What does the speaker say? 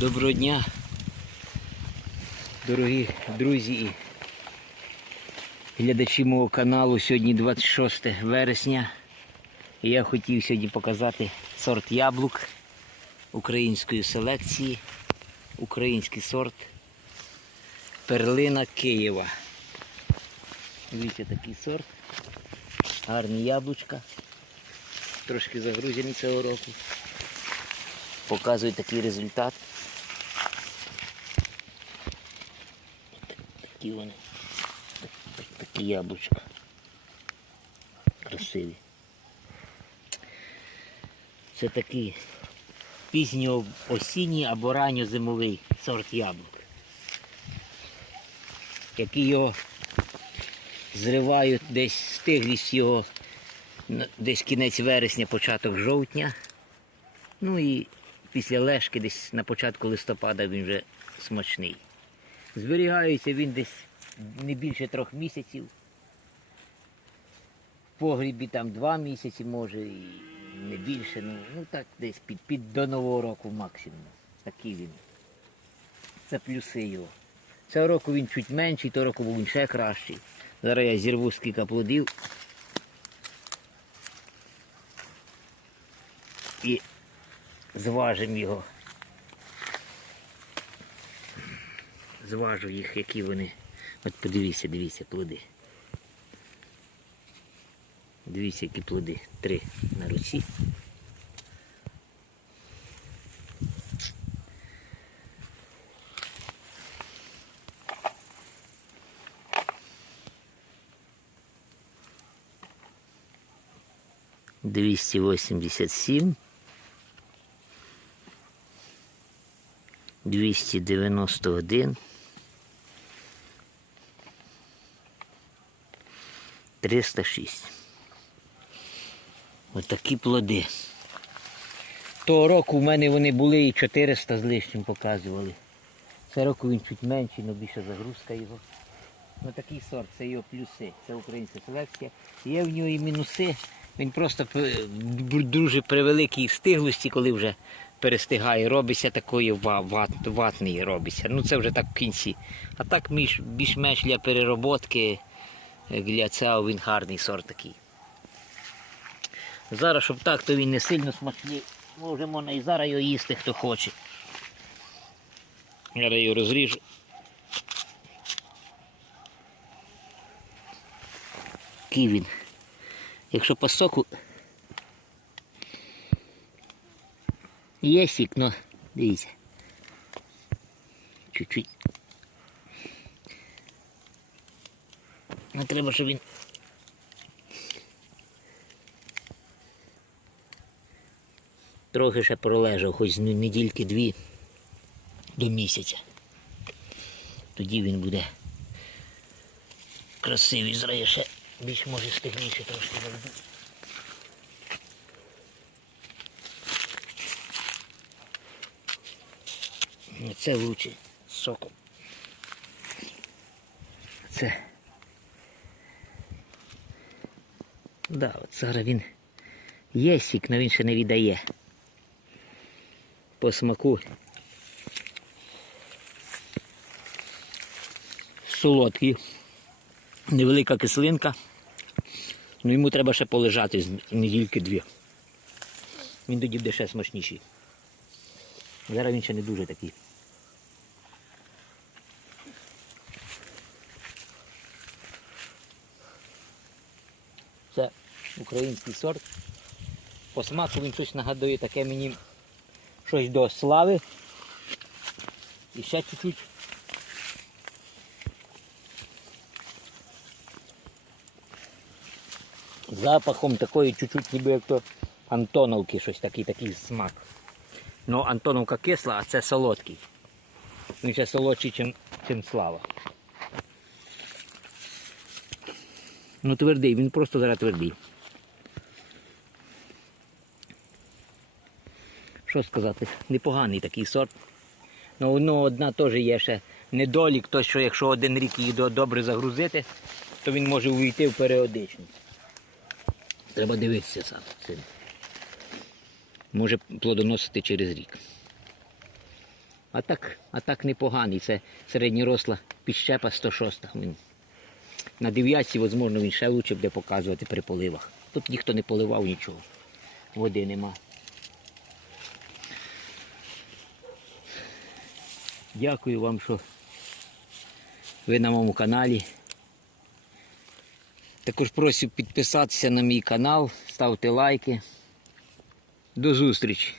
Доброго дня, дорогі друзі і глядачі мого каналу. Сьогодні 26 вересня. І я хотів сьогодні показати сорт яблук української селекції. Український сорт Перлина Києва. Дивіться такий сорт. Гарні яблучка. Трошки загрузені цього року. Показує такий результат. Такі вони. Так- Такі яблучка. Красиві. Це такий пізньоосінній або ранньозимовий сорт яблук. Які його зривають десь стиглість його десь кінець вересня, початок жовтня. Ну і після лешки десь на початку листопада він вже смачний. Зберігається він десь не більше трьох місяців. В погрібі там два місяці, може, і не більше. Ну, ну так десь під, під до Нового року максимум. Такий він. Це плюси його. Цього року він чуть менший, того року був він ще кращий. Зараз я зірву скільки плодів. І зважимо його. Зважу їх, які вони. От подивіться, дивіться, плоди. Дивіться, які плоди. Три на руці. Двісті восемьдесят сім. 291 306. Отакі плоди. Того року в мене вони були і 400 з лишнім показували. Цього року він чуть менший, але більше загрузка його. Ну такий сорт, це його плюси, це українська селекція. Є в нього і мінуси. Він просто дуже при великій стиглості, коли вже перестигає, робиться такою ва- ват, ватний робиться. Ну це вже так в кінці. А так більш-менш для перероботки, для цього він гарний сорт такий. Зараз, щоб так, то він не сильно смачний. Може можна і зараз його їсти, хто хоче. Зараз його розріжу. Який він. Якщо по соку є сік, ну, дивіться. Чуть-чуть. Ну, треба, щоб він. Трохи ще пролежав, хоч недільки дві до місяця. Тоді він буде красивий, зрає ще більш може стигніше трошки заведу. Ну, Це лучше соком. Це. Да, от зараз він є сік, але він ще не віддає. По смаку. Солодкий. Невелика кислинка. Ну йому треба ще полежати з недільки дві. Він тоді буде ще смачніший. Зараз він ще не дуже такий. Це український сорт. По смаку він щось нагадує таке мені щось до слави. І ще чуть-чуть. Запахом такої чуть-чуть ніби як то Антоновки, щось такий такий смак. Ну Антоновка кисла, а це солодкий. Він ще солодший, чим, чим слава. Ну твердий, він просто зараз твердий. Що сказати, непоганий такий сорт. Ну, ну одна теж є ще недолік, то що якщо один рік її добре загрузити, то він може увійти в періодичність. Треба дивитися сам. цим. Може плодоносити через рік. А так, а так непоганий. Це середньоросла підщепа 106. Він. На дев'ятці, можливо, він ще лучше буде показувати при поливах. Тут ніхто не поливав нічого. Води нема. Дякую вам, що ви на моєму каналі. Також прошу підписатися на мій канал, ставте лайки. До зустрічі!